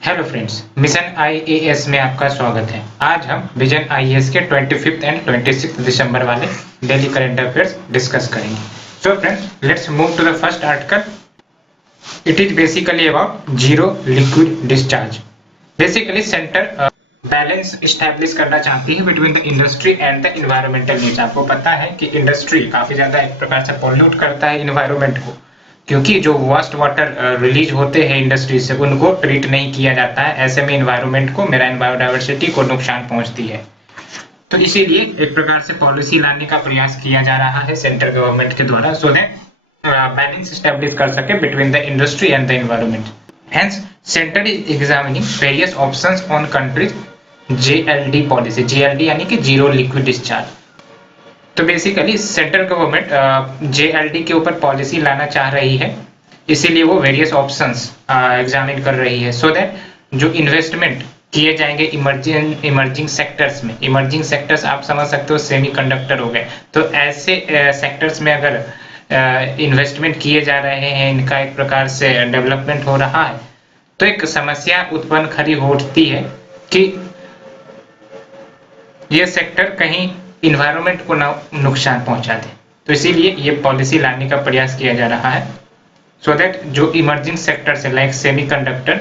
Hello friends, mission IAS में आपका स्वागत है। आज हम विजन आईएएस के 25 एंड 26 दिसंबर वाले डेली करंट अफेयर्स डिस्कस करेंगे। So friends, let's move to the first article. It is basically about zero liquid discharge. Basically centre balance establish करना चाहती है between the industry and the environmental needs. आपको पता है कि industry काफी ज्यादा एक प्रकार से पॉल्यूट करता है इन्वायरमेंट को, क्योंकि जो वेस्ट वाटर रिलीज होते हैं इंडस्ट्री से उनको ट्रीट नहीं किया जाता है। ऐसे में इन्वायरमेंट को, मेराइन बायोडाइवर्सिटी को नुकसान पहुंचती है। तो इसीलिए एक प्रकार से पॉलिसी लाने का प्रयास किया जा रहा है सेंट्रल गवर्नमेंट के द्वारा, सो दैट बैलेंस स्टैब्लिश कर सके between the industry and the environment. Hence centre is examining various options on countries JLD policy. JLD यानी कि जीरो लिक्विड डिस्चार्ज। तो बेसिकली सेंट्रल गवर्नमेंट जेएलडी के ऊपर पॉलिसी लाना चाह रही है, इसीलिए वो वेरियस ऑप्शंस एग्जामिन कर रही है, सो दैट जो इन्वेस्टमेंट किए जाएंगे इमर्जिंग सेक्टर्स में। इमर्जिंग सेक्टर्स आप समझ सकते हो सेमीकंडक्टर हो गए, तो ऐसे सेक्टर्स में अगर इन्वेस्टमेंट किए जा रहे हैं, इनका एक प्रकार से डेवलपमेंट हो रहा है, तो एक समस्या उत्पन्न खड़ी होती है कि ये सेक्टर कहीं इन्वायरमेंट को नुकसान पहुंचा दे। तो इसीलिए ये पॉलिसी लाने का प्रयास किया जा रहा है, सो दैट जो इमर्जिंग सेक्टर्स है like semiconductor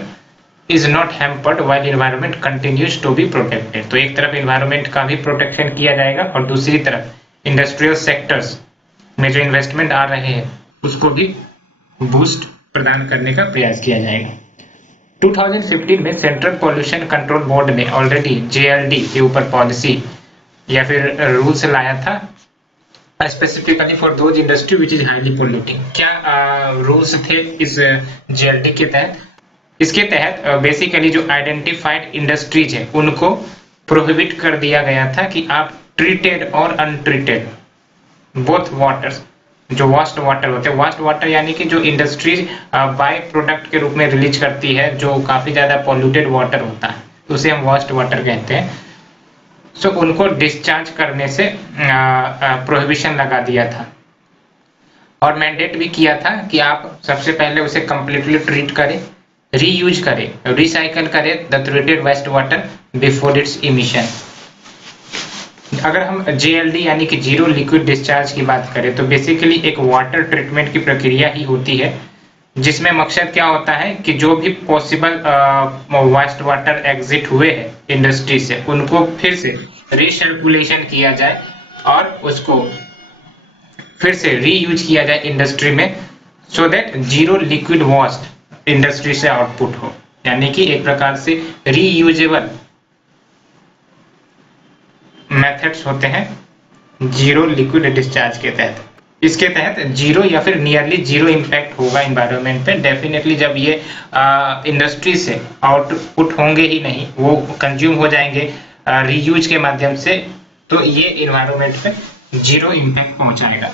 is not hampered while environment continues to be protected. तो एक तरफ एनवायरनमेंट का भी प्रोटेक्शन किया जाएगा और दूसरी तरफ इंडस्ट्रियल सेक्टर्स में जो इन्वेस्टमेंट आ रहे हैं उसको भी बूस्ट प्रदान करने का प्रयास किया जाएगा। 2015 में सेंट्रल पॉल्यूशन कंट्रोल बोर्ड ने ऑलरेडी जेएलडी के ऊपर पॉलिसी या फिर रूल्स लाया था specifically for those industry which is highly polluting. क्या रूल्स थे इस जेएलडी के तहत? इसके तहत बेसिकली जो आइडेंटिफाइड इंडस्ट्रीज है उनको प्रोहिबिट कर दिया गया था कि आप ट्रीटेड और अनट्रीटेड बोथ वाटर्स, जो वास्ट वाटर होते हैं, वास्ट वाटर यानी कि जो इंडस्ट्रीज बाय प्रोडक्ट के रूप में रिलीज करती है, जो काफी ज्यादा पॉल्यूटेड वाटर होता है, उसे हम वास्ट वाटर कहते हैं। सो उनको डिस्चार्ज करने से प्रोहिबिशन लगा दिया था और मैंडेट भी किया था कि आप सबसे पहले उसे कंप्लीटली ट्रीट करें, रीयूज करें, रिसाइकल करें the treated waste water before its emission. अगर हम जेएलडी यानी कि जीरो लिक्विड डिस्चार्ज की बात करें तो बेसिकली एक वाटर ट्रीटमेंट की प्रक्रिया ही होती है, जिसमें मकसद क्या होता है कि जो भी पॉसिबल वेस्ट वाटर एग्जिट हुए हैं इंडस्ट्री से उनको फिर से रिसर्कुलेशन किया जाए और उसको फिर से रीयूज किया जाए इंडस्ट्री में, so that zero liquid waste industry से आउटपुट हो, यानी कि एक प्रकार से रीयूजेबल मेथड्स होते हैं जीरो लिक्विड डिस्चार्ज के तहत। इसके तहत जीरो या फिर नियरली जीरो इम्पैक्ट होगा इन्वायरमेंट पे। डेफिनेटली जब ये इंडस्ट्री से आउटपुट होंगे ही नहीं, वो कंज्यूम हो जाएंगे रीयूज के माध्यम से, तो ये इन्वायरमेंट पे जीरो इम्पैक्ट पहुंचाएगा।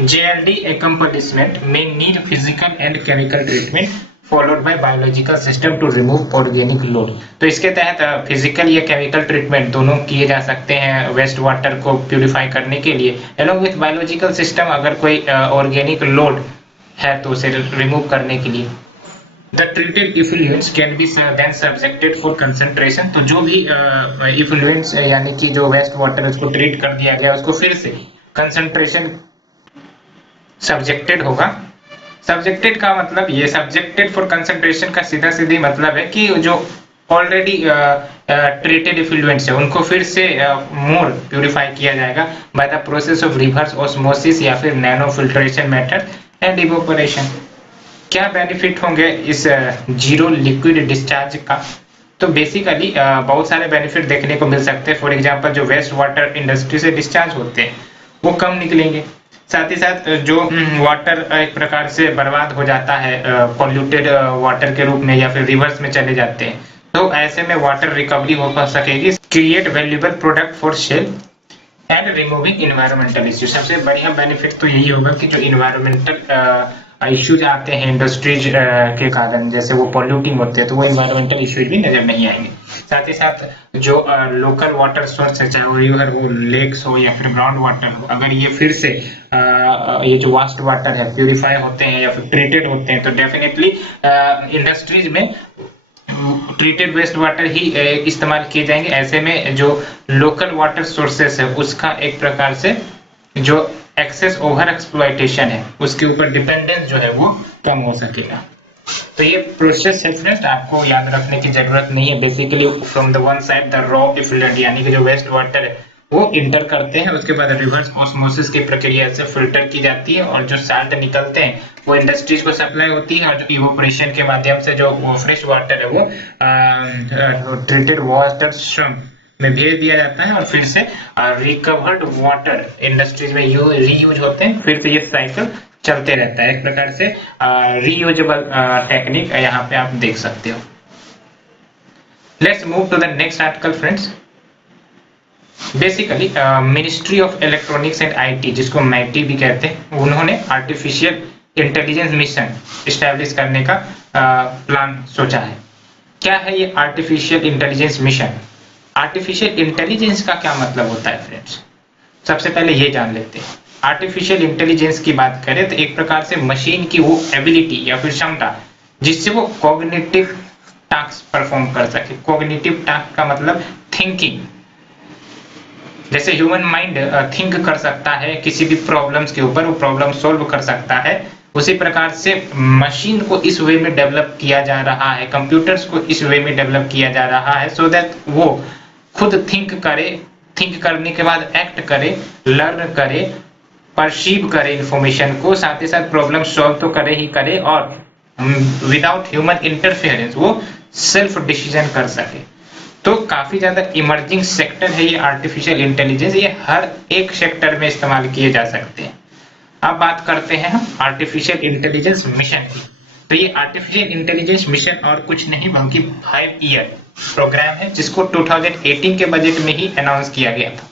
JLD accomplishment may need physical and chemical treatment followed by biological system to remove organic load। तो इसके तहत फिजिकल या केमिकल ट्रीटमेंट दोनों किए जा सकते हैं वेस्ट वाटर को प्यूरिफाई करने के लिए, along with बायोलॉजिकल सिस्टम अगर कोई ऑर्गेनिक लोड है तो उसे रिमूव करने के लिए। The treated effluents can be then subjected for concentration। तो जो भी effluents यानी कि जो वेस्ट वाटर उसको ट्रीट कर दिया गया उसको फिर से कंसंट्रेशन सब्जेक्टेड होगा। सब्जेक्टेड का मतलब, ये सब्जेक्टेड फॉर कंसंट्रेशन का सीधा सीधी मतलब है कि जो ऑलरेडी ट्रीटेड इफ्लुएंट्स है उनको फिर से मोर प्यूरिफाई किया जाएगा by the process of reverse osmosis या फिर nano filtration method and evaporation. क्या बेनिफिट होंगे इस जीरो लिक्विड डिस्चार्ज का? तो बेसिकली बहुत सारे बेनिफिट देखने को मिल सकते हैं। फॉर एग्जांपल जो वेस्ट वाटर इंडस्ट्री से डिस्चार्ज होते हैं वो कम निकलेंगे, साथ ही साथ जो वाटर एक प्रकार से बर्बाद हो जाता है पॉल्यूटेड वाटर के रूप में या फिर रिवर्स में चले जाते हैं, तो ऐसे में वाटर रिकवरी हो सकेगी, create valuable product for sale and removing environmental issue. सबसे बढ़िया बेनिफिट तो यही होगा कि जो इन्वायरमेंटल इश्यूज आते हैं इंडस्ट्रीज के कारण, जैसे वो पॉल्यूटिंग होते हैं, तो वो इन्वायरमेंटल इश्यूज भी नजर नहीं आएंगे। साथ ही साथ जो लोकल वाटर सोर्स है, चाहे वो रिवर हो, लेक्स हो या फिर ग्राउंड वाटर हो, अगर ये फिर से ये जो वास्ट वाटर है प्यूरिफाई होते हैं या फिर ट्रीटेड होते हैं, तो डेफिनेटली इंडस्ट्रीज में ट्रीटेड वेस्ट वाटर ही इस्तेमाल किए जाएंगे। ऐसे में जो लोकल वाटर सोर्सेस है उसका एक प्रकार से जो एक्सेस ओवर एक्सप्लॉयटेशन है उसके ऊपर डिपेंडेंस जो है वो कम हो सकेगा। तो ये प्रोसेस है फ्रेंड्स, आपको याद रखने की जरूरत नहीं है। Basically from the one side the raw effluent यानी कि जो वेस्ट वाटर है वो इंटर करते हैं, उसके बाद रिवर्स ऑस्मोसिस की प्रक्रिया से फिल्टर की जाती है और जो साल्ट निकलते हैं वो इंडस्ट्रीज को सप्लाई होती है और जो इवोपरेशन के माध्यम से जो फ्रेश वाटर है वो ट्रीटेड वाटर में भेज दिया जाता है और फिर से रिकवर्ड वाटर इंडस्ट्रीज में रीयूज होते हैं। फिर से ये साइकिल चलते रहता है, एक प्रकार से रीयूजेबल टेक्निक यहाँ पे आप देख सकते हो। Let's move to the next article friends. Basically ministry of electronics and IT, जिसको मैटी भी कहते हैं, उन्होंने आर्टिफिशियल इंटेलिजेंस मिशन स्टैब्लिश करने का प्लान सोचा है। क्या है ये artificial intelligence mission? Artificial intelligence का क्या मतलब होता है फ्रेंड्स? सबसे पहले ये जान लेते हैं। आर्टिफिशियल इंटेलिजेंस की बात करें तो एक प्रकार से मशीन की वो एबिलिटी या फिर क्षमता जिससे वो कॉग्निटिव टास्क परफॉर्म कर सके। कॉग्निटिव टास्क का मतलब थिंकिंग। जैसे ह्यूमन माइंड थिंक कर सकता है किसी भी प्रॉब्लम्स के ऊपर, वो प्रॉब्लम सोल्व कर सकता है, उसी प्रकार से मशीन को इस वे में डेवलप किया जा रहा है, कंप्यूटर्स को इस वे में डेवलप किया जा रहा है सो दैट वो खुद थिंक करे, थिंक करने के बाद एक्ट करे, लर्न करे, परसीव करे इंफॉर्मेशन को, साथ ही साथ प्रॉब्लम सॉल्व तो करे ही करे और विदाउट ह्यूमन इंटरफेरेंस वो सेल्फ डिसीजन कर सके। तो काफी ज्यादा इमर्जिंग सेक्टर है ये आर्टिफिशियल इंटेलिजेंस, ये हर एक सेक्टर में इस्तेमाल किए जा सकते हैं। अब बात करते हैं हम आर्टिफिशियल इंटेलिजेंस मिशन की। तो ये आर्टिफिशियल इंटेलिजेंस मिशन और कुछ नहीं बल्कि 5 ईयर प्रोग्राम है जिसको 2018 के बजट में ही अनाउंस किया गया था।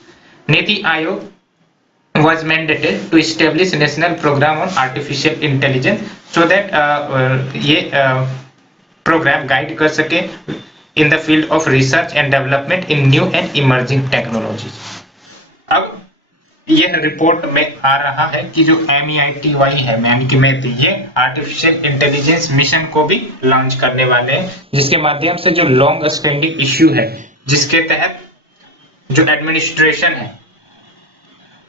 NITI Aayog was mandated to establish national program on artificial intelligence so that ये प्रोग्राम गाइड कर सके in the field of research and development in new and emerging technologies। अब यह रिपोर्ट में आ रहा है कि जो MEITY है यानी कि मैथ, ये आर्टिफिशियल इंटेलिजेंस मिशन को भी लॉन्च करने वाले हैं, जिसके माध्यम से जो लॉन्ग स्टैंडिंग इश्यू है जिसके तहत जो एडमिनिस्ट्रेशन है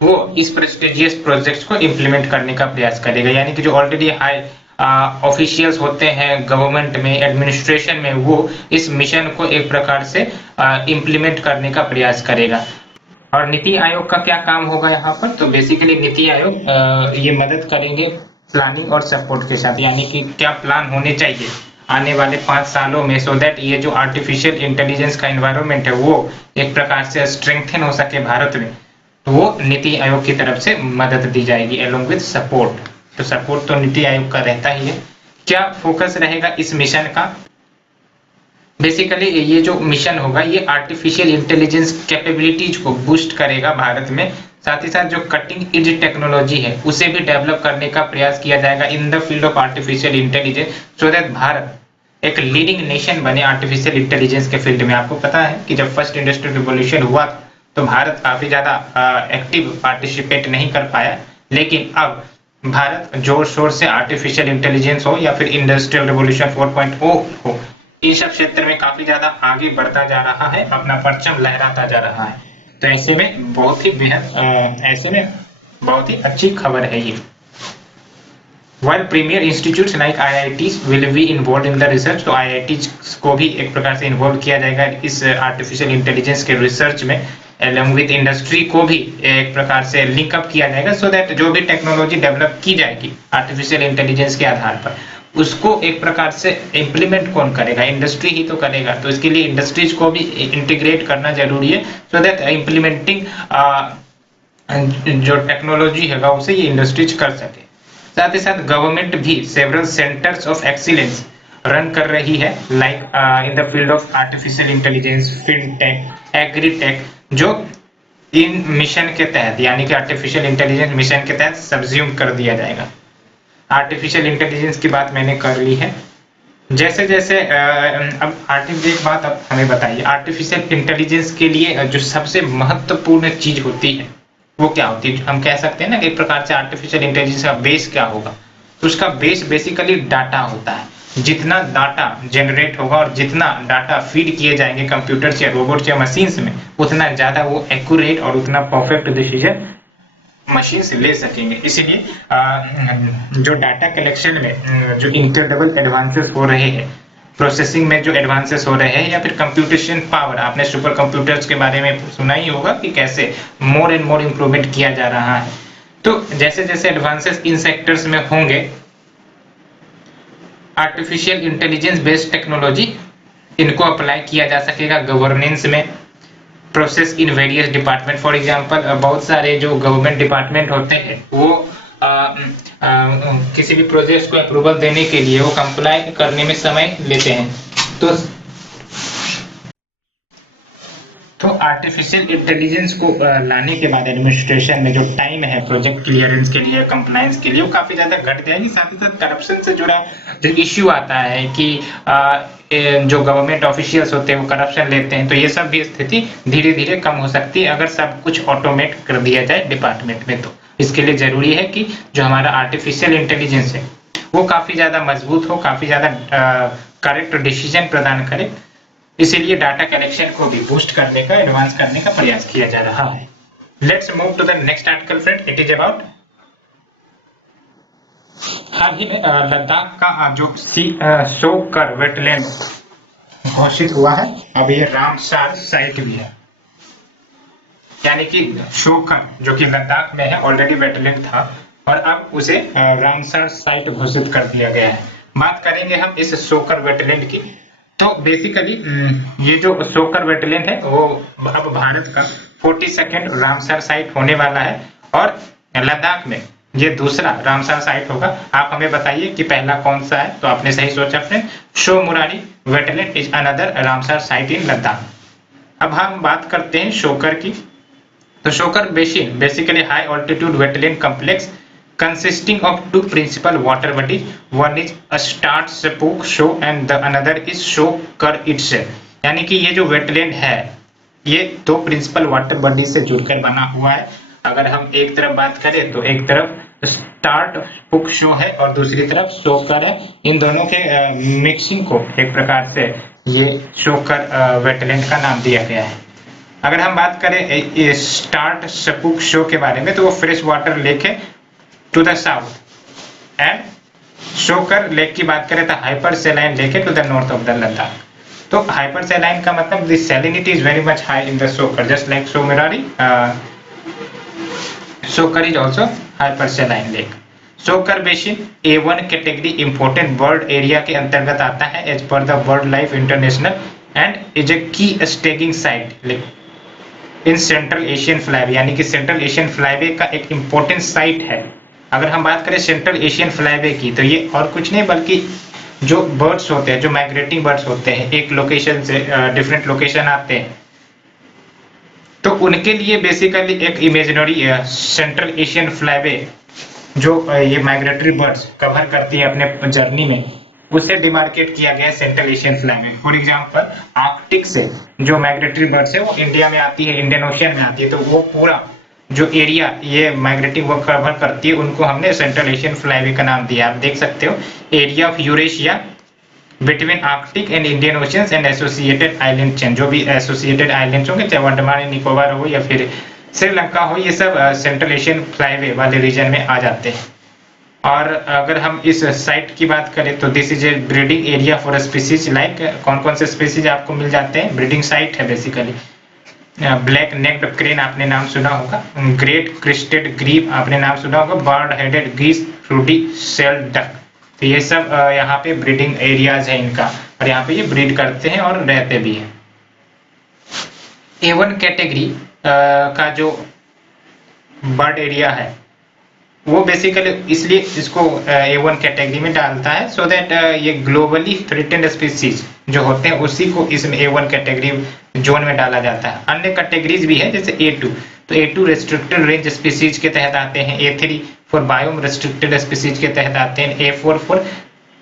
वो इस प्रेस्टिजियस प्रोजेक्ट्स को इंप्लीमेंट करने का प्रयास करेगा। यानी कि जो ऑलरेडी हाई ऑफिशियल्स होते हैं गवर्नमेंट में, एडमिनिस्ट्रेशन में, वो इस मिशन को एक प्रकार से इंप्लीमेंट करने का प्रयास करेगा। और नीति आयोग का क्या काम होगा यहाँ पर? तो बेसिकली नीति आयोग ये मदद करेंगे प्लानिंग और सपोर्ट के साथ, यानी कि क्या प्लान होने चाहिए आने वाले 5 सालों में सो दैट ये जो आर्टिफिशियल इंटेलिजेंस का एनवायरनमेंट है वो एक प्रकार से स्ट्रेंथन हो सके भारत में, तो वो नीति आयोग की तरफ से मदद दी जाएगी एलोंग विद सपोर्ट। तो सपोर्ट तो नीति आयोग का रहता ही है। क्या फोकस रहेगा इस मिशन का? बेसिकली ये जो मिशन होगा ये आर्टिफिशियल इंटेलिजेंस कैपेबिलिटीज को बूस्ट करेगा भारत में, साथ ही साथ जो कटिंग एज टेक्नोलॉजी है उसे भी डेवलप करने का प्रयास किया जाएगा इन the field of artificial intelligence so that Bharat एक लीडिंग नेशन बने आर्टिफिशियल इंटेलिजेंस के फील्ड में। आपको पता है कि जब फर्स्ट इंडस्ट्रियल रिवॉल्यूशन हुआ तो भारत काफी ज्यादा एक्टिव पार्टिसिपेट नहीं कर पाया, लेकिन अब भारत जोर शोर से आर्टिफिशियल इंटेलिजेंस हो या फिर इंडस्ट्रियल रिवॉल्यूशन 4.0 हो, इन सब क्षेत्र में काफी ज्यादा आगे बढ़ता जा रहा है, अपना परचम लहराता जा रहा है। तो ऐसे में बहुत ही अच्छी खबर है ये। While premier institutes like IITs will be involved in the research, तो IITs को भी एक प्रकार से इन्वॉल्व किया जाएगा इस आर्टिफिशियल इंटेलिजेंस के रिसर्च में, along with इंडस्ट्री को भी एक प्रकार से लिंक अप किया जाएगा सो दैट जो भी टेक्नोलॉजी डेवलप की जाएगी आर्टिफिशियल इंटेलिजेंस के आधार पर उसको एक प्रकार से इम्प्लीमेंट कौन करेगा? इंडस्ट्री ही तो करेगा। तो इसके लिए इंडस्ट्रीज को भी इंटीग्रेट करना जरूरी है सो दैट इम्प्लीमेंटिंग जो टेक्नोलॉजी है उसे ये इंडस्ट्रीज कर सके। साथ ही साथ गवर्नमेंट भी several centres of excellence run कर रही है like in the field of artificial intelligence, fintech, agritech, जो इन मिशन के तहत यानी कि आर्टिफिशियल इंटेलिजेंस मिशन के तहत सब्ज्यूम कर दिया जाएगा। आर्टिफिशियल इंटेलिजेंस की बात मैंने कर ली है। जैसे जैसे अब आर्टिफिशियल बात अब हमें बताइए, आर्टिफिशियल इंटेलिजेंस के लिए जो सबसे महत्वपूर्ण चीज होती है वो क्या होती है? हम कह सकते हैं ना एक प्रकार से आर्टिफिशियल इंटेलिजेंस का बेस क्या होगा? तो उसका बेस बेसिकली डाटा होता है। जितना डाटा जनरेट होगा और जितना डाटा फीड किए जाएंगे कंप्यूटर या रोबोट या मशीन्स में, उतना ज़्यादा वो एक्यूरेट और उतना परफेक्ट डिसीजन मशीन से ले सकेंगे। इसीलिए जो डाटा कलेक्शन में जो इनक्रेडिबल एडवांसेस हो रहे हैं, प्रोसेसिंग में जो एडवांसेस हो रहे हैं, या फिर कंप्यूटेशन पावर, आपने सुपर कंप्यूटर्स के बारे में सुना ही होगा कि कैसे मोर एंड मोर इम्प्रूवमेंट किया जा रहा है। तो जैसे जैसे एडवांसेस इन सेक्टर्स में होंगे, आर्टिफिशियल इंटेलिजेंस बेस्ड टेक्नोलॉजी इनको अप्लाई किया जा सकेगा गवर्नेंस में, process in various department. For example बहुत सारे जो गवर्नमेंट डिपार्टमेंट होते हैं वो किसी भी प्रोजेक्ट को अप्रूवल देने के लिए वो कंप्लाई करने में समय लेते हैं। तो आर्टिफिशियल इंटेलिजेंस को लाने के बाद एडमिनिस्ट्रेशन में जो टाइम है प्रोजेक्ट क्लियरेंस के लिए, कंप्लायंस के लिए, वो काफी ज्यादा घट जाएगी। साथ ही साथ करप्शन से जुड़ा जो इश्यू आता है कि जो गवर्नमेंट ऑफिशियल्स होते हैं वो करप्शन लेते हैं, तो ये सब भी स्थिति धीरे धीरे कम हो सकती है अगर सब कुछ ऑटोमेट कर दिया जाए डिपार्टमेंट में। तो इसके लिए जरूरी है कि जो हमारा आर्टिफिशियल इंटेलिजेंस है वो काफी ज्यादा मजबूत हो, काफी ज्यादा करेक्ट डिसीजन प्रदान करे। इसीलिए डाटा कलेक्शन को भी बूस्ट करने का, एडवांस करने का प्रयास किया जा रहा है। Let's move to the next article friend. It is about हाल ही में लद्दाख का जो शोकर वेटलैंड घोषित हुआ है। अब ये रामसार साइट भी है, यानी कि शोकर जो कि लद्दाख में है ऑलरेडी वेटलैंड था और अब उसे रामसार साइट घोषित कर दिया गया है। बात करेंगे हम इस शोकर वेटलैंड की। तो बेसिकली ये जो शोकर वेटलैंड है वो अब भारत का 42nd रामसार साइट होने वाला है और लद्दाख में ये दूसरा रामसार साइट होगा। आप हमें बताइए कि पहला कौन सा है? तो आपने सही सोचा friend, Tso Moriri wetland is another Ramsar site in Ladakh. अब हम बात करते हैं शोकर की। तो Tsokar basin basically high altitude wetland complex consisting of two principal water bodies, one is a start Sepuk show and the another is Shokar itself। यानी कि ये जो वेटलैंड है ये दो प्रिंसिपल वाटर बॉडी से जुड़कर बना हुआ है। अगर हम एक तरफ बात करें तो एक तरफ स्टार्ट पुक शो है और दूसरी तरफ शोकर है। इन दोनों के मिक्सिंग को एक प्रकार से ये शोकर वेटलैंड का नाम दिया गया है। अगर हम बात करें स्टार्ट सपुक शो के बारे में तो वो फ्रेश वाटर लेक है to the south and Tsokar lake की बात करें तो हाइपर सेलाइन लेक है to the north of the Ladakh. तो हाइपर सेलाइन का मतलब the salinity is very much high in the Tsokar just like Tsomoriri. Tsokar is also hyper saline lake. Tsokar basin A1 category important bird area के अंतर्गत आता है as per the world life international and is a key staging site in central Asian flyway. यानी कि central Asian flyway का एक important site है। अगर हम बात करें सेंट्रल एशियन फ्लाईवे की तो ये और कुछ नहीं बल्कि जो बर्ड्स होते हैं, जो माइग्रेटिंग बर्ड्स होते हैं, एक लोकेशन से डिफरेंट लोकेशन आते हैं, तो उनके लिए बेसिकली एक इमेजिनरी सेंट्रल एशियन फ्लाईवे जो ये माइग्रेटरी बर्ड्स कवर करती है अपने जर्नी में, उसे डिमार्केट किया गया central Asian flyway. For example Arctic से जो माइग्रेटरी बर्ड्स है वो इंडिया में आती है, इंडियन ओशियन में आती है, तो वो पूरा जो एरिया ये माइग्रेटिंग वो कवर करती है उनको हमने सेंट्रल एशियन फ्लाईवे का नाम दिया। आप देख सकते हो area of Eurasia between Arctic and Indian oceans and associated island chain. जो भी एसोसिएटेड आइलैंड्स होंगे, चाहे अंडमान निकोबार हो या फिर श्रीलंका हो, ये सब सेंट्रल एशियन फ्लाईवे वाले रीजन में आ जाते हैं। और अगर हम इस साइट की बात करें तो this is a breeding area for species like कौन कौन से स्पीसीज आपको मिल जाते हैं, ब्रीडिंग साइट है बेसिकली। ब्लैक नेक्ड क्रेन आपने नाम सुना होगा, ग्रेट क्रिस्टेड ग्रीव आपने नाम सुना होगा, बर्ड हेडेड गीस, रूडी सेल डक। तो ये सब यहाँ पे ब्रीडिंग एरियाज है इनका और यहाँ पे ये ब्रीड करते हैं और रहते भी हैं। A1 कैटेगरी का जो बर्ड एरिया है वो बेसिकली इसलिए इसको A1 कैटेगरी में डालता है सो दैट ये ग्लोबली थ्रेटेंड स्पीसीज जो होते हैं उसी को इसमें A1 कैटेगरी जोन में डाला जाता है। अन्य कैटेगरीज भी है जैसे A2, तो A2 रेस्ट्रिक्टेड रेंज स्पीसीज के तहत आते हैं, A3 for biome restricted species के तहत आते हैं, A4 फॉर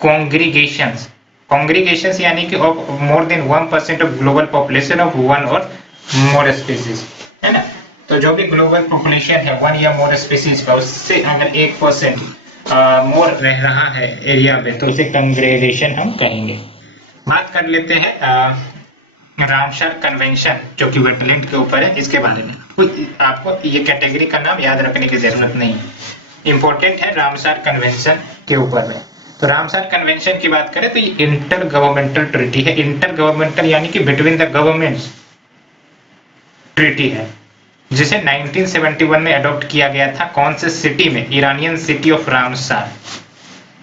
कॉन्ग्रीगेशंस। कॉन्ग्रीगेशंस यानी कि of more than 1% of global population of one और मोर स्पीसीज, है ना। तो जो भी ग्लोबल पॉपुलेशन है वन या मोर स्पीसीज का, उससे अगर 1% मोर रह रहा है एरिया में, तो उसे कंग्रेगेशन हम कहेंगे। बात कर लेते हैं रामसर कन्वेंशन, जो कि वेटलैंड के ऊपर है, इसके बारे में आपको ये कैटेगरी का नाम याद रखने की जरूरत नहीं है, इंपॉर्टेंट है रामसर कन्वेंशन के ऊपर में। तो रामसर कन्वेंशन की बात करें तो ये इंटर गवर्नमेंटल ट्रीटी है, इंटर गवर्नमेंटल यानी कि बिटवीन द गवर्नमेंट्स ट्रीटी है, जिसे 1971 में अडॉप्ट किया गया था। कौन से सिटी में? Iranian city of Ramsar.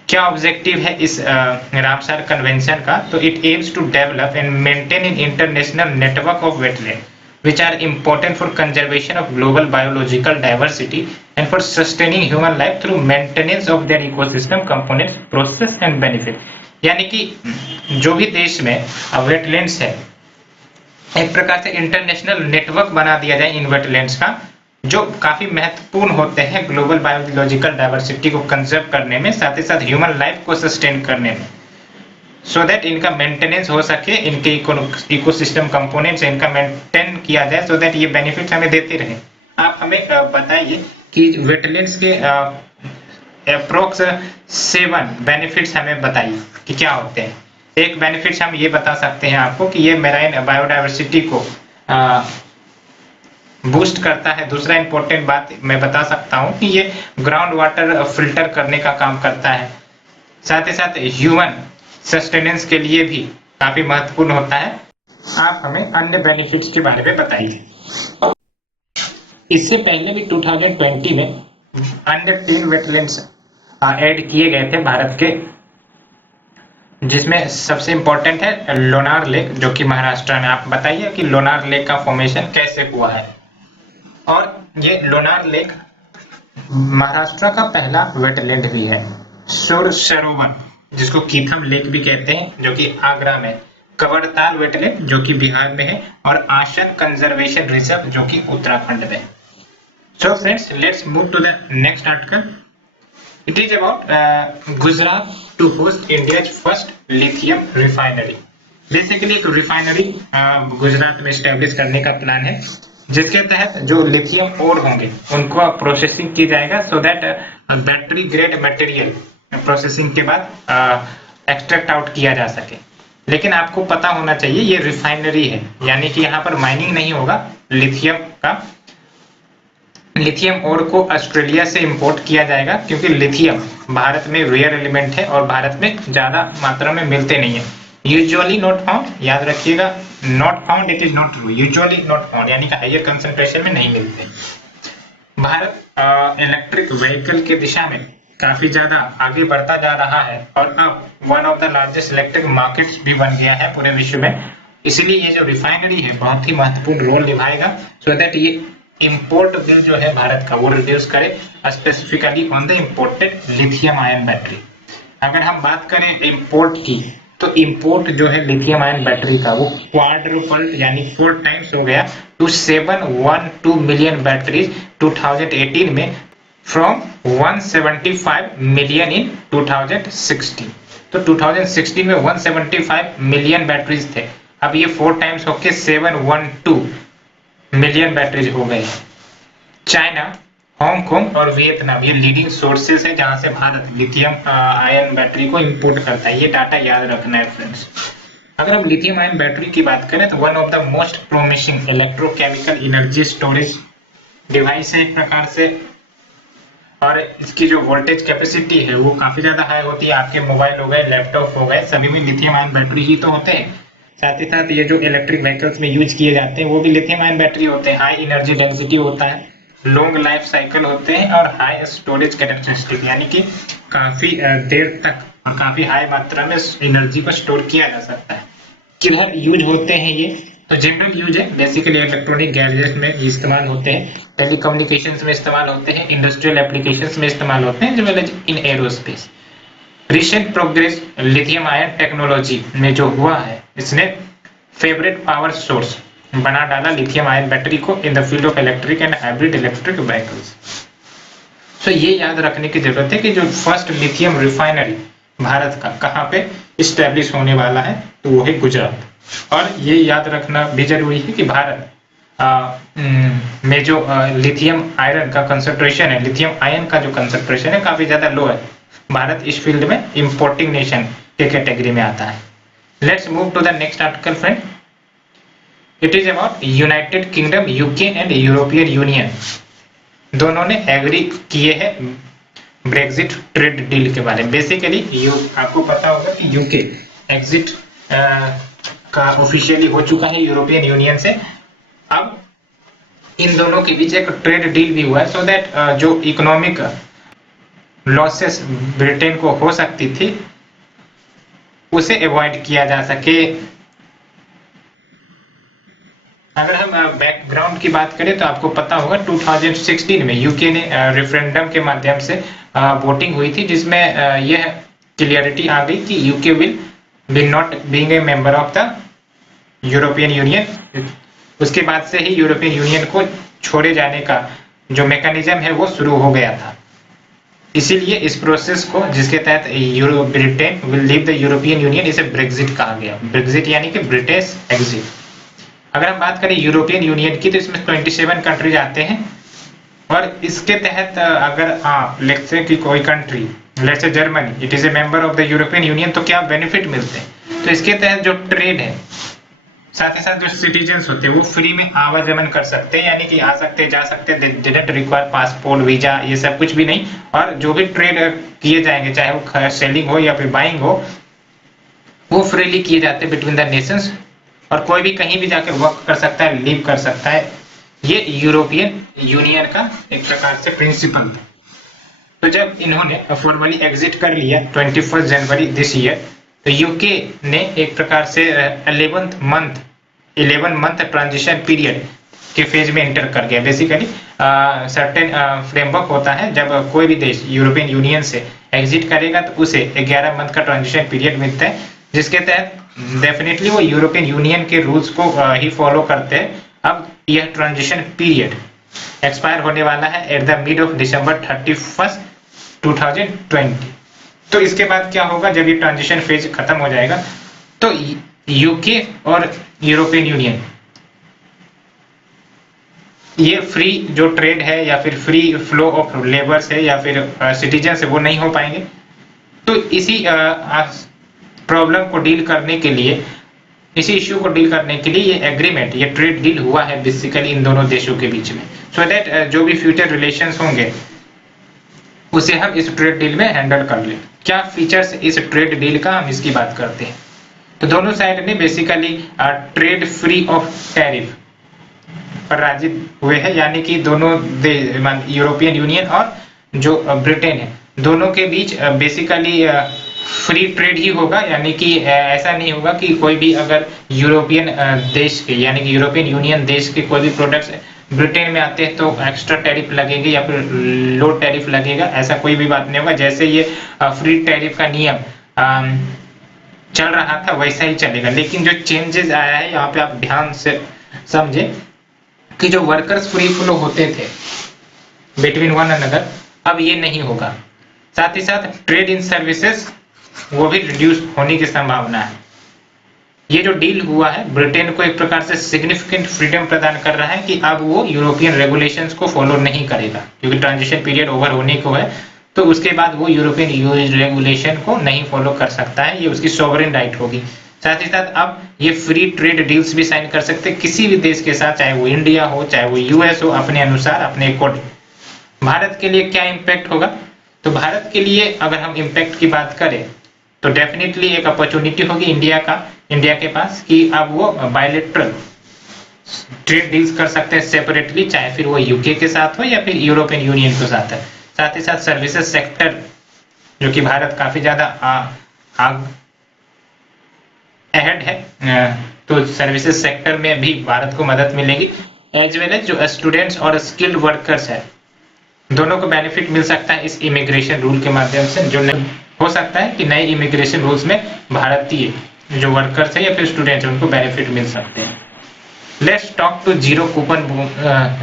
क्या ऑब्जेक्टिव है इस रामसर कन्वेंशन का? तो it aims to develop and maintain in international network of wetland which are important for conservation of global biological diversity and for sustaining human life through maintenance of their ecosystem components, process and benefit। यानी कि जो भी देश में wetlands है, एक प्रकार से इंटरनेशनल नेटवर्क बना दिया जाए इन वेटलैंड्स का, जो काफी महत्वपूर्ण होते हैं ग्लोबल बायोलॉजिकल डाइवर्सिटी को कंजर्व करने में, साथ ही साथ ह्यूमन लाइफ को सस्टेन करने में, सो दैट इनका मेंटेनेंस हो सके, इनके इकोसिस्टम कंपोनेंट्स इनका मेंटेन किया जाए, सो दैट ये बेनिफिट्स हमें देते रहे। आप हमें बताइए कि वेटलैंड्स के अप्रोक्स 7 बेनिफिट्स हमें बताइए कि क्या होते हैं। एक बेनिफिट्स हम ये बता सकते हैं आपको कि ये मेराइन बायोडाइवर्सिटी को बूस्ट करता है। दूसरा इंपॉर्टेंट बात मैं बता सकता हूँ कि ये ग्राउंड वाटर फिल्टर करने का काम करता है, साथ ही साथ ह्यूमन सस्टेनेंस के लिए भी काफी महत्वपूर्ण होता है। आप हमें अन्य बेनिफिट्स के बारे में बताइए। इससे पहले भी 2020 में अन्य 3 वेटलैंड्स ऐड किए गए थे भारत के, जिसमें सबसे इंपॉर्टेंट है लोनार लेक, जो कि महाराष्ट्र में। आप बताइए कि लोनार लेक का फॉर्मेशन कैसे हुआ है। और ये लोनार लेक महाराष्ट्र का पहला वेटलैंड भी है। सुर सरोवर, जिसको कीथम लेक भी कहते हैं, जो कि आगरा में, कवरताल वेटलैंड जो कि बिहार में है, और आसन कंजर्वेशन रिजर्व जो कि उत्तराखंड में। So friends, let's move to the next article. It is about Gujarat to host India's first lithium refinery. Basically एक रिफाइनरी गुजरात में स्टैब्लिश करने का प्लान है, जिसके तहत जो लिथियम ओर होंगे उनको प्रोसेसिंग की जाएगा, so that battery grade material processing के बाद एक्सट्रैक्ट आउट किया जा सके। लेकिन आपको पता होना चाहिए ये रिफाइनरी है, यानी कि यहाँ पर माइनिंग नहीं होगा लिथियम का। लिथियम ओर को ऑस्ट्रेलिया से इंपोर्ट किया जाएगा, क्योंकि लिथियम भारत में रेयर एलिमेंट है और भारत में ज्यादा मात्रा में मिलते नहीं है। यूजुअली नॉट फाउंड, याद रखिएगा, not found, it is not true, usually not found यानी कि हायर कंसंट्रेशन में नहीं मिलते। भारत इलेक्ट्रिक व्हीकल की दिशा में काफी ज्यादा आगे बढ़ता जा रहा है और अब one of the largest electric markets भी बन गया है पूरे विश्व में। इसलिए ये जो रिफाइनरी है बहुत ही महत्वपूर्ण रोल निभाएगा, सो दैट ये इंपोर्ट बिल जो है भारत का वो रिड्यूस करे, specifically on the imported lithium ion battery. अगर हम बात करें इंपोर्ट की, तो इंपोर्ट जो है लिथियम आयन बैटरी का वो क्वाड्रुपल यानी 4 टाइम्स हो गया टू 712 मिलियन बैटरीज 2018 में, फ्रॉम 175 मिलियन इन 2016। तो 2016 में 175 मिलियन बैटरीज थे, अब ये 4 टाइम्स होके 712 मिलियन बैटरीज हो गए। चाइना, हांगकांग और वियतनाम ये लीडिंग सोर्सेस है जहां से भारत लिथियम आयन बैटरी को इंपोर्ट करता है। ये डाटा याद रखना है फ्रेंड्स। अगर हम लिथियम आयन बैटरी की बात करें तो one of the most promising electrochemical energy storage device है एक प्रकार से, और इसकी जो वोल्टेज कैपेसिटी है वो काफी ज्यादा हाई होती है। आपके मोबाइल हो गए, लैपटॉप हो गए, सभी में लिथियम आयन बैटरी ही तो होते हैं। साथ ही साथ ये जो इलेक्ट्रिक व्हीकल्स में यूज किए जाते हैं वो भी लिथियम आयन बैटरी होते हैं। हाई एनर्जी डेंसिटी होता है, लॉन्ग लाइफ साइकिल होते हैं और हाई स्टोरेज कैपेसिटी, यानी कि काफी देर तक और काफी हाई मात्रा में एनर्जी को स्टोर किया जा सकता है। किधर यूज होते हैं ये? तो जनरल यूज है, बेसिकली इलेक्ट्रॉनिक गैजेट्स में इस्तेमाल होते हैं, टेलीकम्युनिकेशंस में इस्तेमाल होते हैं, इंडस्ट्रियल एप्लीकेशंस में इस्तेमाल होते हैं, जो in aerospace. Recent progress lithium ion technology में जो हुआ है, इसने फेवरेट पावर सोर्स बना डाला लिथियम आयन बैटरी को in the field of electric and hybrid electric vehicles. So ये याद रखने की जरूरत है कि जो फर्स्ट लिथियम रिफाइनरी भारत का कहाँ पे इस्टेब्लिश होने वाला है, तो वो है गुजरात। और ये याद रखना भी जरूरी है कि भारत में जो लिथियम आयरन का कंसंट्रेशन है, लिथियम आयन का जो कंसंट्रेशन है काफी ज्यादा लो है। भारत इस फील्ड में इंपोर्टिंग नेशन के कैटेगरी में आता है। Let's move to the next article friend. It is about United Kingdom, UK and European Union दोनों ने एग्री किए हैं ब्रेक्जिट ट्रेड डील के बारे में। बेसिकली आपको पता होगा कि यूके एग्जिट का ऑफिशियली हो चुका है यूरोपियन यूनियन से। अब इन दोनों के बीच एक ट्रेड डील भी हुआ है, सो दैट जो इकोनॉमिक लॉसेस ब्रिटेन को हो सकती थी उसे अवॉइड किया जा सके। अगर हम बैकग्राउंड की बात करें तो आपको पता होगा 2016 में यूके ने रेफरेंडम के माध्यम से वोटिंग हुई थी, जिसमें यह क्लियरिटी आ गई कि UK will not being a member of the European union. उसके बाद से ही यूरोपियन यूनियन को छोड़े जाने का जो मैकेनिज्म है वो शुरू हो गया था। इसीलिए इस प्रोसेस को जिसके तहत Britain will leave the European union इसे ब्रेक्जिट कहा गया। ब्रेक्जिट यानी कि ब्रिटिश एग्जिट। अगर हम बात करें यूरोपियन यूनियन की तो इसमें 27 कंट्रीज आते हैं और इसके तहत अगर लेट्स से कि कोई country let's say Germany it is A member of the European union तो क्या बेनिफिट मिलते हैं, तो इसके तहत जो ट्रेड है साथ ही साथ जो सिटीजन्स होते हैं वो फ्री में आवागमन कर सकते हैं, यानी कि आ सकते जा सकते, डिडंट रिक्वायर पासपोर्ट वीजा ये सब कुछ भी नहीं। और जो भी ट्रेड किए जाएंगे चाहे वो सेलिंग हो या फिर बाइंग हो वो फ्रीली किए जाते हैं बिटवीन द नेशंस और कोई भी कहीं भी जाकर वर्क कर सकता है, लिव कर सकता है। ये यूरोपियन यूनियन का एक प्रकार से प्रिंसिपल है। तो जब इन्होंने फॉर्मली एग्जिट कर लिया 21 जनवरी दिस ईयर तो यूके ने एक प्रकार से 11 मंथ ट्रांजिशन पीरियड के फेज में एंटर कर गया। बेसिकली सर्टेन फ्रेमवर्क होता है, जब कोई भी देश यूरोपियन यूनियन से एग्जिट करेगा तो उसे 11 मंथ का ट्रांजिशन पीरियड मिलता है, जिसके तहत डेफिनेटली वो यूरोपियन यूनियन के रूल्स को ही फॉलो करते हैं। अब यह ट्रांजिशन पीरियड एक्सपायर होने वाला है at the mid of December 31, 2020। तो इसके बाद क्या होगा, जब ये ट्रांजिशन फेज खत्म हो जाएगा तो यूके और यूरोपियन यूनियन ये फ्री जो ट्रेड है या फिर फ्री फ्लो ऑफ लेबर्स है या फिर सिटीजन है वो नहीं हो पाएंगे। तो इसी प्रॉब्लम को डील करने के लिए, इसी इश्यू को डील करने के लिए ये एग्रीमेंट, ये ट्रेड डील हुआ है बेसिकली इन दोनों देशों के बीच में, सो दैट जो भी फ्यूचर रिलेशंस होंगे उसे हम इस ट्रेड डील में हैंडल कर लें। क्या फीचर्स इस ट्रेड डील का, हम इसकी बात करते हैं। तो दोनों साइड ने basically trade free of tariff पर राजी हुए हैं, यानी कि दोनों यूरोपियन यूनियन और जो ब्रिटेन है दोनों के बीच बेसिकली फ्री ट्रेड ही होगा, यानी कि ऐसा नहीं होगा कि कोई भी अगर यूरोपियन देश के यानी कि यूरोपियन यूनियन देश के कोई भी प्रोडक्ट्स ब्रिटेन में आते हैं तो एक्स्ट्रा टैरिफ लगेगी या फिर लो टैरिफ लगेगा, ऐसा कोई भी बात नहीं होगा। जैसे ये फ्री टैरिफ का नियम चल रहा था वैसा ही चलेगा। लेकिन जो चेंजेस आया है यहाँ पे आप ध्यान से समझे कि जो वर्कर्स फ्री फ्लो होते थे बिटवीन वन अनदर अब ये नहीं होगा। साथ ही साथ ट्रेड इन सर्विसेज वो भी रिड्यूस होने की संभावना है। ये जो डील हुआ है ब्रिटेन को एक प्रकार से सिग्निफिकेंट फ्रीडम प्रदान कर रहा है कि अब वो यूरोपियन रेगुलेशंस को फॉलो नहीं करेगा, क्योंकि ट्रांजिशन पीरियड ओवर होने को है तो उसके बाद वो यूरोपियन रेगुलेशन को नहीं फॉलो कर सकता है, ये उसकी सॉवरेन राइट होगी। साथ ही साथ अब ये फ्री ट्रेड डील्स भी साइन कर सकते हैं किसी भी देश के साथ, चाहे वो इंडिया हो चाहे वो यूएस हो, अपने अनुसार अपने अकॉर्डिंग। भारत के लिए क्या इम्पैक्ट होगा, तो भारत के लिए अगर हम इम्पैक्ट की बात करें तो डेफिनेटली एक अपॉर्चुनिटी होगी इंडिया के पास कि अब वो बायलैटरल ट्रेड डील्स कर सकते हैं सेपरेटली, चाहे फिर वो यूके के साथ हो या फिर यूरोपियन यूनियन के साथ है। साथ ही साथ सर्विसेज सेक्टर जो कि भारत काफी ज्यादा अहेड है, तो सर्विसेज सेक्टर में भी भारत को मदद मिलेगी। एज वेल एज जो स्टूडेंट्स और स्किल्ड वर्कर्स है दोनों को बेनिफिट मिल सकता है इस इमिग्रेशन रूल के माध्यम से। जो हो सकता है कि नए इमिग्रेशन रूल्स में भारतीय जो वर्कर्स है या फिर स्टूडेंट्स है उनको बेनिफिट मिल सकते हैं। Let's talk to zero coupon,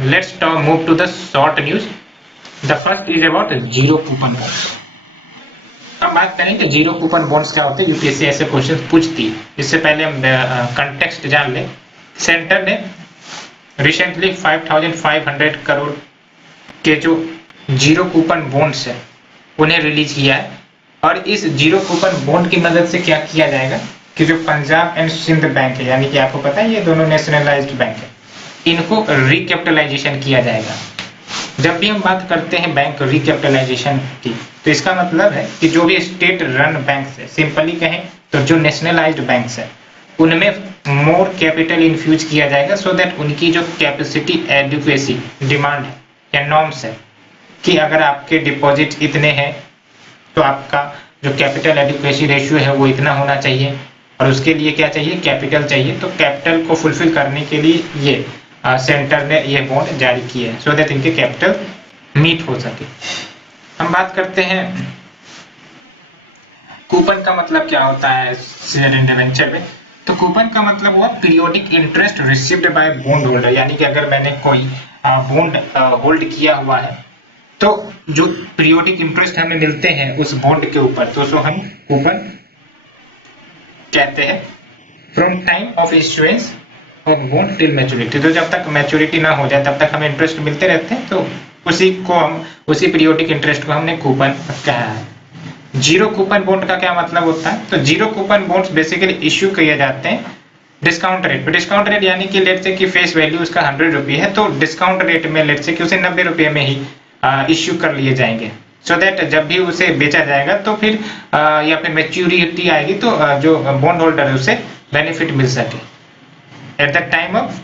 let's move to the short news. The first is about zero coupon bonds. अब बात करें कि जीरो कूपन बॉन्ड्स क्या होते हैं, यूपीएससी ऐसे क्वेश्चन पूछती है। इससे पहले हम कंटेक्स्ट जान लें। सेंटर ने रिसेंटली 5,500 करोड़ के जो जीरो कूपन बॉन्ड्स है उन्हें रिलीज किया है। और इस जीरो कूपन बॉन्ड की मदद से क्या किया जाएगा कि जो पंजाब एंड सिंध बैंक है, यानी कि आपको पता है ये दोनों नेशनलाइज्ड बैंक है, इनको रिकैपिटलाइजेशन किया जाएगा। जब भी हम बात करते हैं बैंक रिकैपिटलाइजेशन की, तो इसका मतलब है कि जो भी स्टेट रन बैंक्स है, सिंपली कहें तो जो नेशनलाइज्ड बैंक्स है, उनमें मोर कैपिटल इन्फ्यूज किया जाएगा सो दैट उनकी जो कैपेसिटी एडिक्वेसी डिमांड है या नॉर्म्स है कि अगर आपके डिपॉजिट इतने हैं तो आपका जो कैपिटल एडिक्वेसी रेशियो है वो इतना होना चाहिए, और उसके लिए क्या चाहिए, कैपिटल चाहिए। तो कैपिटल को फुलफिल करने के लिए ये सेंटर ने ये बॉन्ड जारी किए हैं सो दैट इनके कैपिटल मीट हो सके। हम बात करते हैं कूपन का मतलब क्या होता है शेयर एंड डिवेंचर में। तो कूपन का मतलब हुआ periodic interest received by bond holder, यानी कि अगर मैंने कोई बॉन्ड होल्ड किया हुआ है तो जो पीरियोडिक इंटरेस्ट हमें मिलते हैं उस बॉन्ड के ऊपर, तो उसको हम कूपन कहते हैं। From time of issuance of bond till maturity, तो जब तक मैच्योरिटी ना हो जाए तब तक हमें इंटरेस्ट मिलते रहते हैं, तो उसी पीरियोडिक इंटरेस्ट को हमने कूपन कहा है। जीरो कूपन बॉन्ड का क्या मतलब होता है, तो zero coupon bonds basically issue किए जाते हैं डिस्काउंट रेट पे। डिस्काउंट रेट यानी कि लेट से कि फेस वैल्यू उसका 100 रुपये है, तो डिस्काउंट रेट में लेट से कि उसे 90 रुपये में ही इश्यू कर लिए जाएंगे सो दैट जब भी उसे बेचा जाएगा तो फिर या फिर मैच्योरिटी आएगी तो जो बॉन्ड होल्डर है उसे बेनिफिट मिल सके at the time of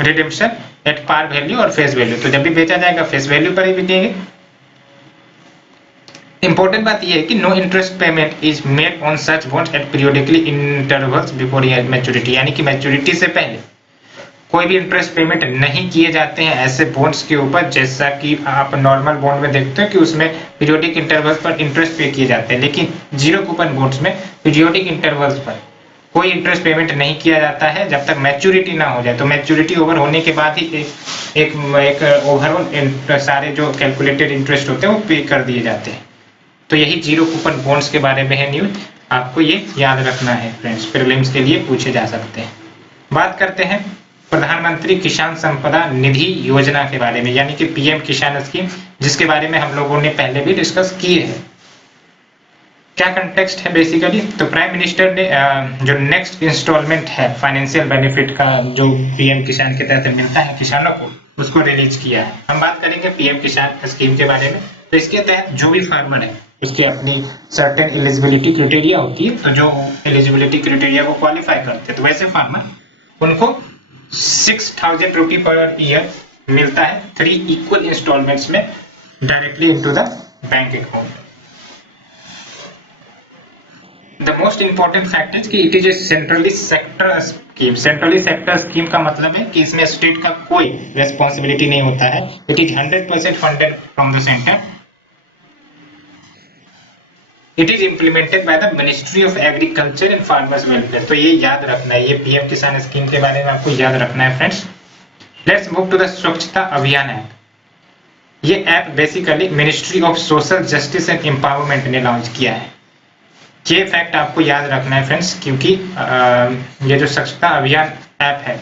redemption at par value और फेस वैल्यू। तो जब भी बेचा जाएगा फेस वैल्यू पर ही बिकेंगे। इंपॉर्टेंट बात यह है कि no interest payment is made on such bonds at periodically intervals before maturity, यानी कि मैच्योरिटी से पहले कोई भी इंटरेस्ट पेमेंट नहीं किए जाते हैं ऐसे बॉन्ड्स के ऊपर, जैसा कि आप नॉर्मल बॉन्ड में देखते हो कि उसमें पीरियोडिक इंटरवल्स पर इंटरेस्ट पे किए जाते हैं, लेकिन जीरो कूपन बॉन्ड्स में पीरियोडिक इंटरवल्स पर कोई इंटरेस्ट पेमेंट नहीं किया जाता है जब तक मैच्योरिटी ना हो जाए। तो मैच्योरिटी ओवर होने के बाद ही एक ओवरऑल सारे जो कैलकुलेटेड इंटरेस्ट होते हैं वो पे कर दिए जाते हैं। तो यही जीरो कूपन बॉन्ड्स के बारे में है न्यूज, आपको ये याद रखना है फ्रेंड्स, प्रीलिम्स के लिए पूछे जा सकते हैं। बात करते हैं प्रधानमंत्री किसान संपदा निधि योजना के बारे में, यानी कि पीएम किसान स्कीम, जिसके बारे में हम लोगों ने पहले भी डिस्कस किए हैं। क्या कंटेक्स्ट है बेसिकली, तो प्राइम मिनिस्टर ने जो नेक्स्ट इंस्टॉलमेंट है फाइनेंशियल बेनिफिट का जो पीएम किसान के तहत मिलता है किसानों को, उसको रिलीज किया है। हम बात करेंगे पीएम किसान स्कीम के बारे में। तो इसके तहत जो भी फार्मर है उसकी अपनी सर्टेन एलिजिबिलिटी क्राइटेरिया होती है, तो जो एलिजिबिलिटी क्राइटेरिया को क्वालिफाई करते हैं तो वैसे फार्मर उनको 6,000 रुपये पर ईयर मिलता है 3 इक्वल इंस्टॉलमेंट्स में directly into the bank account. The most important fact is कि it is a centrally sector scheme. Centrally sector scheme का मतलब है कि इसमें स्टेट का कोई रेस्पॉन्सिबिलिटी नहीं होता है। It is 100% funded from the centre. It is implemented by the ministry of agriculture and farmers welfare. तो ये याद रखना है, ये पीएम किसान स्कीम के बारे में आपको याद रखना है friends. Let's move to the Swachhata Abhiyan app. ये app basically ministry of social justice and empowerment ने लॉन्च किया है। ये फैक्ट आपको याद रखना है फ्रेंड्स, क्योंकि ये जो स्वच्छता अभियान ऐप है,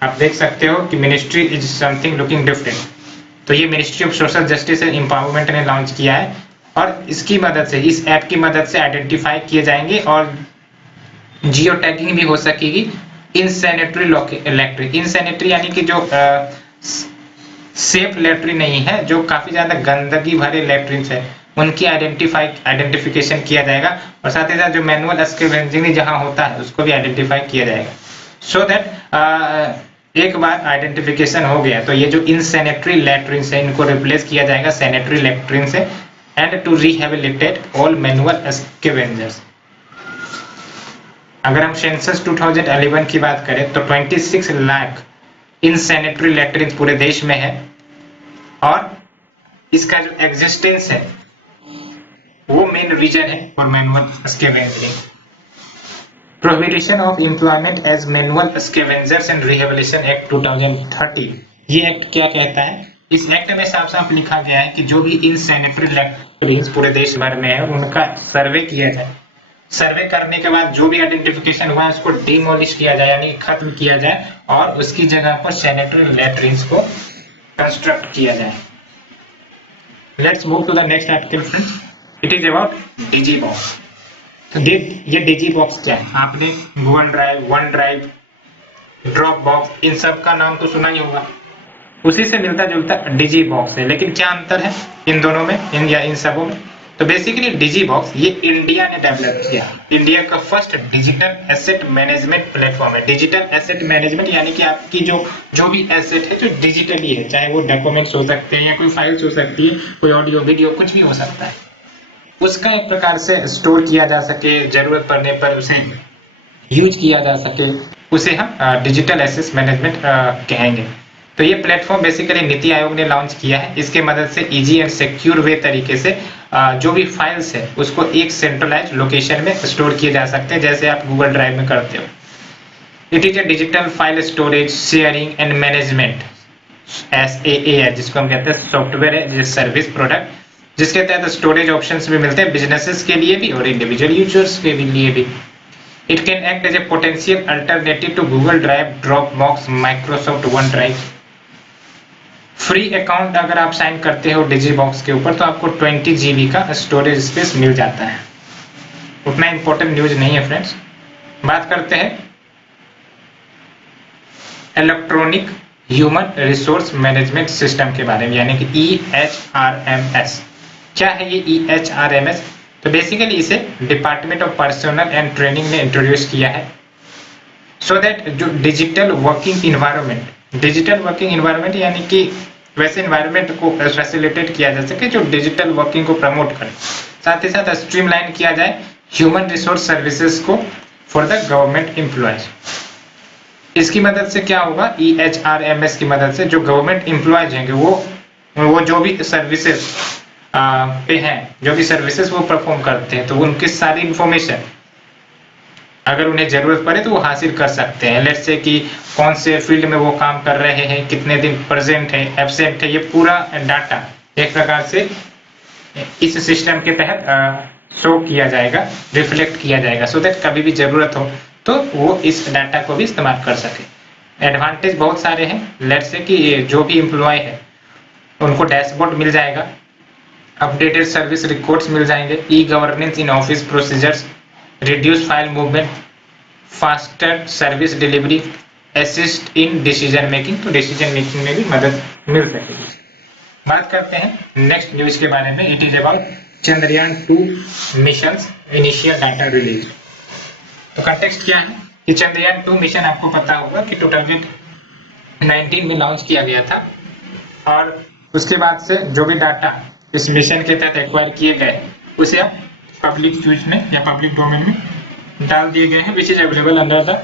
आप देख सकते हो कि ministry is something looking different. तो ये ministry of social justice and empowerment ने लॉन्च किया है, और इसकी मदद से, इस ऐप की मदद से आइडेंटिफाई किए जाएंगे और जियो टैगिंग भी हो सकेगी इनसैनिटरी लैट्रिन। इनसैनिटरी यानी कि जो सेफ लैट्रिन नहीं है, जो काफी ज्यादा गंदगी भरे लैट्रिन है, उनकी आइडेंटिफिकेशन किया जाएगा, और साथ ही साथ जो मैनुअल स्कैवेंजिंग जहां होता है उसको भी आइडेंटिफाई किया जाएगा। सो दैट एक बार आइडेंटिफिकेशन हो गया तो ये जो इनसैनिटरी लैट्रिन है इनको रिप्लेस किया जाएगा सैनिटरी लैट्रिन से, and to rehabilitate all manual scavengers। अगर हम सेंसस 2011 की बात करें तो 26 लाख इनसैनिटरी लैट्रिन पूरे देश में है, और इसका जो एग्जिस्टेंस है वो मेन रीजन है for manual scavenging. Prohibition of employment as manual scavengers and rehabilitation act 2030। ये एक्ट क्या कहता है, इस एक्ट में साफ साफ लिखा गया है कि जो भी इनसैनिटरी लैट्रिन पूरे देश भर में है उनका सर्वे किया जाए सर्वे करने के बाद जो भी आइडेंटिफिकेशन हुआ है उसको डिमोलिश किया जाए, यानी खत्म किया जाए, और उसकी जगह पर सैनिटरी लैट्रिन्स को कंस्ट्रक्ट किया जाए। Let's move to the next article friends, it is about DigiBoxx. तो ये डिजी बॉक्स क्या है? आपने Google Drive, OneDrive, Dropbox, इन सब का नाम तो सुना ही होगा। उसी से मिलता जुलता डिजी बॉक्स है, लेकिन क्या अंतर है इन दोनों में, इन सबों में? तो बेसिकली डिजी बॉक्स ये इंडिया ने डेवलप किया, इंडिया का first digital asset management platform है। डिजिटल एसेट मैनेजमेंट यानी कि आपकी जो भी एसेट है जो डिजिटली है, चाहे वो डॉक्यूमेंट्स हो सकते हैं या कोई फाइल्स हो सकती है, कोई ऑडियो वीडियो कुछ भी हो सकता है, उसका एक प्रकार से स्टोर किया जा सके, जरूरत पड़ने पर उसे यूज किया जा सके, उसे हम डिजिटल एसेट मैनेजमेंट कहेंगे। तो ये प्लेटफॉर्म बेसिकली नीति आयोग ने लॉन्च किया है। इसके मदद से इजी एंड सिक्योर वे तरीके से जो भी फाइल्स है उसको एक सेंट्रलाइज्ड लोकेशन में स्टोर किए जा सकते हैं, जैसे आप गूगल ड्राइव में करते हो। It is A digital file storage sharing and management, SaaS, जिसको हम कहते हैं सॉफ्टवेयर एज सर्विस प्रोडक्ट, जिसके तहत स्टोरेज ऑप्शंस भी मिलते हैं बिजनेसेस के लिए भी और इंडिविजुअल यूजर्स के लिए भी। It can act as a potential alternative to Google Drive, Dropbox, Microsoft OneDrive. Free account अगर आप साइन करते हो डिजी बॉक्स के ऊपर तो आपको 20 GB का स्टोरेज स्पेस मिल जाता है। उतना इंपॉर्टेंट न्यूज नहीं है फ्रेंड्स। बात करते हैं electronic human resource management system के बारे में, यानी कि EHRMS। क्या है ये EHRMS? तो बेसिकली इसे department of personal and training ने इंट्रोड्यूस किया है, सो दैट जो डिजिटल वर्किंग इन्वायरमेंट यानी कि वैसे इन्वायरमेंट को फैसिलिटेट किया जा सके जो डिजिटल वर्किंग को प्रमोट करे, साथ ही साथ स्ट्रीमलाइन किया जाए ह्यूमन रिसोर्स सर्विसेज को फॉर द गवर्नमेंट एम्प्लॉयज। इसकी मदद से क्या होगा? EHRMS की मदद से जो गवर्नमेंट एम्प्लॉयज हैं वो जो भी सर्विसेज पे हैं, जो भी सर्विसेज वो परफॉर्म करते हैं, तो उनकी सारी इंफॉर्मेशन अगर उन्हें जरूरत पड़े तो वो हासिल कर सकते हैं। लेट्स से कि कौन से फील्ड में वो काम कर रहे हैं, कितने दिन प्रेजेंट है, एब्सेंट है, ये पूरा डाटा एक प्रकार से इस सिस्टम के तहत शो किया जाएगा, रिफ्लेक्ट किया जाएगा, सो दैट कभी भी जरूरत हो तो वो इस डाटा को भी इस्तेमाल कर सके। एडवांटेज बहुत सारे हैं। लेट्स से कि जो भी एम्प्लॉय है उनको डैशबोर्ड मिल जाएगा, अपडेटेड सर्विस रिकॉर्ड्स मिल जाएंगे, e governance in office procedures, reduce file movement, faster service delivery, assist in decision making, तो डिसीजन मेकिंग में भी मदद मिल सकेगी। बात करते हैं नेक्स्ट न्यूज के बारे में। It is about Chandrayaan 2 mission initial data release. तो कंटेक्स्ट क्या है कि चंद्रयान 2 मिशन आपको पता होगा कि 2019 में लॉन्च किया गया था, और उसके बाद से जो भी डाटा इस मिशन के तहत एक्वायर किए गए उसे अब पब्लिक यूज में या पब्लिक डोमेन में डाल दिए गए हैं, which is available under the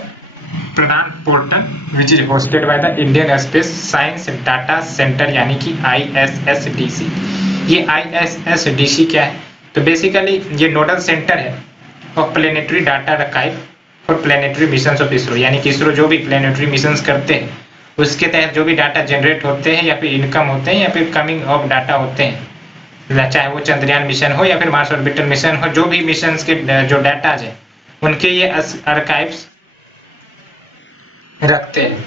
Pradhan portal which is hosted by the Indian space science data centre, यानी कि ISSDC। ये ISSDC क्या है? तो बेसिकली ये नोडल सेंटर है of planetary data archive for planetary missions of ISRO, यानी कि इसरो जो भी प्लेनेटरी मिशंस करते हैं उसके तहत जो भी डाटा जनरेट होते हैं या फिर इनकम होते हैं या फिर कमिंग ऑफ डाटा होते हैं, चाहे वो चंद्रयान मिशन हो या फिर मार्स ऑर्बिटर मिशन हो, जो भी मिशन के जो डाटा है उनके ये आर्काइव्स रखते हैं।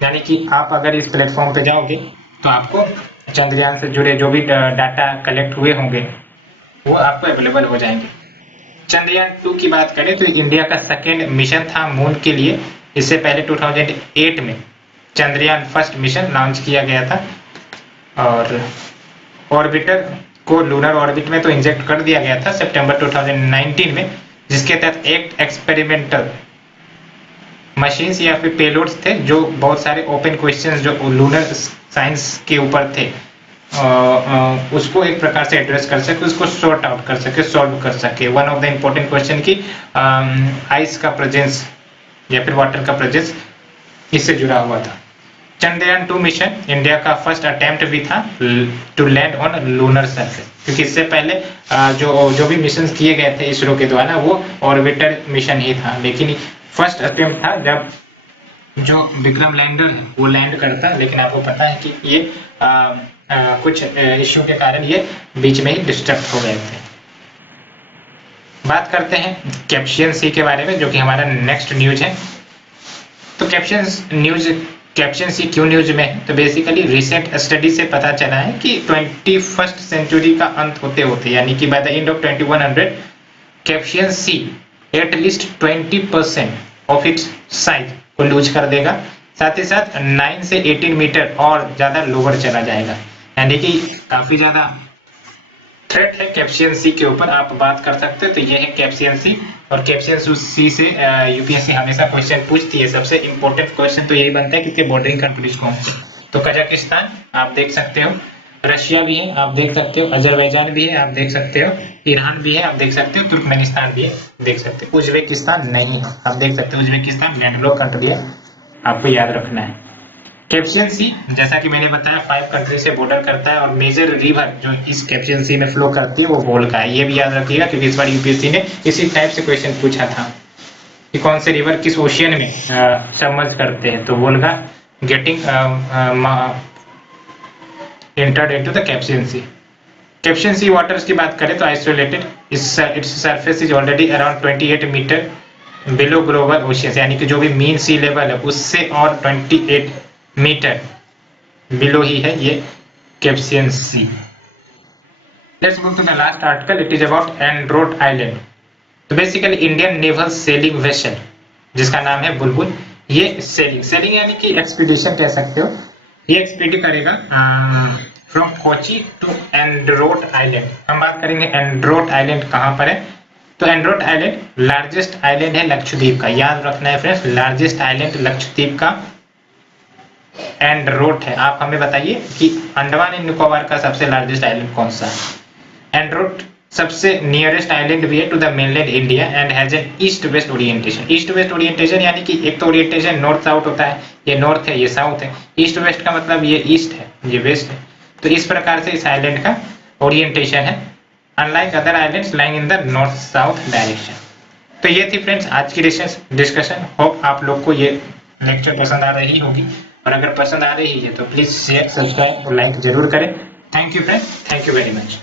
यानी कि आप अगर इस प्लेटफॉर्म पे जाओगे तो आपको चंद्रयान से जुड़े जो भी डाटा कलेक्ट हुए होंगे वो आपको अवेलेबल हो जाएंगे। चंद्रयान 2 की बात करें तो इंडिया का सेकेंड मिशन था मून के लिए। इससे पहले 2008 में चंद्रयान फर्स्ट मिशन लॉन्च किया गया था, और ऑर्बिटर को लूनर ऑर्बिट में तो इंजेक्ट कर दिया गया था सितंबर 2019 में, जिसके तहत एक एक्सपेरिमेंटल मशीन्स या फिर पेलोड्स थे जो बहुत सारे ओपन क्वेश्चंस जो लूनर साइंस के ऊपर थे उसको एक प्रकार से एड्रेस कर सके, उसको सॉर्ट आउट कर सके, सॉल्व कर सके। One of the important question की आइस का प्रेजेंस या फिर वाटर का प्रेजेंस इससे जुड़ा हुआ था। चंद्रयान 2 मिशन इंडिया का फर्स्ट अटेम्प्ट भी था to land on lunar surface, क्योंकि इससे पहले जो भी मिशन किए गए थे इसरो के द्वारा वो ऑर्बिटर मिशन ही था, लेकिन फर्स्ट अटेम्प्ट था जब जो विक्रम लैंडर है वो लैंड करता, लेकिन आपको पता है कि ये कुछ इश्यू के कारण ये बीच में ही डिस्टर्ब हो गए थे। बात करते हैं कैप्शन सी के बारे में, जो कि हमारा नेक्स्ट न्यूज है। तो कैप्शन सी क्यों न्यूज में है? तो बेसिकली रिसेंट स्टडी से पता चला है कि 21st सेंचुरी का अंत होते होते, यानी कि by the end of 2100, Caspian Sea at least 20% of its size को लूज कर देगा। साथ ही साथ 9 से 18 मीटर और ज्यादा लोअर चला जाएगा, यानी कि काफी ज्यादा थ्रेट है कैप्शन सी के ऊपर। आप बात कर सकते हो। तो ये है कैप्शन सी, और कैप्शन सी से यूपीएससी हमेशा क्वेश्चन पूछती है। सबसे इंपॉर्टेंट क्वेश्चन तो यही बनता है कि बॉर्डरिंग कंट्रीज कौन से। तो कजाकिस्तान आप देख सकते हो, रशिया भी है आप देख सकते हो, अजरबैजान भी है आप देख सकते हो, ईरान भी है आप देख सकते हो, तुर्कमेनिस्तान भी है देख सकते हो, उज्बेकिस्तान नहीं है आप देख सकते हो। उज्बेकिस्तान लैंडलॉक कंट्री है, आपको याद रखना है। कैप्शन सी जैसा कि मैंने बताया 5 कंट्री से बॉर्डर करता है, और मेजर रिवर जो इस कैप्शन सी में फ्लो करती है वो वोल्गा है। ये भी याद रखिएगा, क्योंकि इस बार यूपीएससी ने इसी टाइप से क्वेश्चन पूछा था कि कौन से रिवर किस ओशियन में सबमर्ज करते हैं। तो Volga getting entered into the Caspian Sea. Caspian Sea waters की बात करें तो isolated, its surface is already around 28 metre below global ocean, यानी कि जो भी मीन सी लेवल है उससे और 28 मीटर बिलो ही है ये caption C. Let's move to the last article, it is about Androth island. तो basically Indian naval sailing vessel जिसका नाम है बुलबुल, ये सेलिंग यानी कि एक्सपीडिशन कह सकते हो, ये एक्सपीड करेगा from Kochi to Androth island. हम बात करेंगे एंड्रोट आइलैंड कहाँ पर है। तो एंड्रोट आइलैंड लार्जेस्ट आइलैंड है लक्षद्वीप का, याद रखना है फ्रेंड्स, लार्जेस्ट आइलैंड लक्षद्वीप का एंड्रोट है। आप हमें बताइए कि अंडमान एंड निकोबार का सबसे लार्जेस्ट आइलैंड कौन सा है। एंड्रोट सबसे नियरेस्ट आइलैंड भी है to the mainland India and has an east west orientation. East west orientation यानी कि एक तो ओरिएंटेशन नॉर्थ साउथ होता है, ये नॉर्थ है ये साउथ है, ईस्ट वेस्ट का मतलब ये ईस्ट है ये वेस्ट है। तो इस प्रकार से इस आइलैंड का ओरिएंटेशन है, unlike other islands lying in the north south direction. तो ये थी फ्रेंड्स आज की डिस्कशन। होप आप लोग को ये लेक्चर पसंद आ रही होगी, और अगर पसंद आ रही है तो प्लीज शेयर सब्सक्राइब और लाइक जरूर करें। Thank you friends, thank you very much.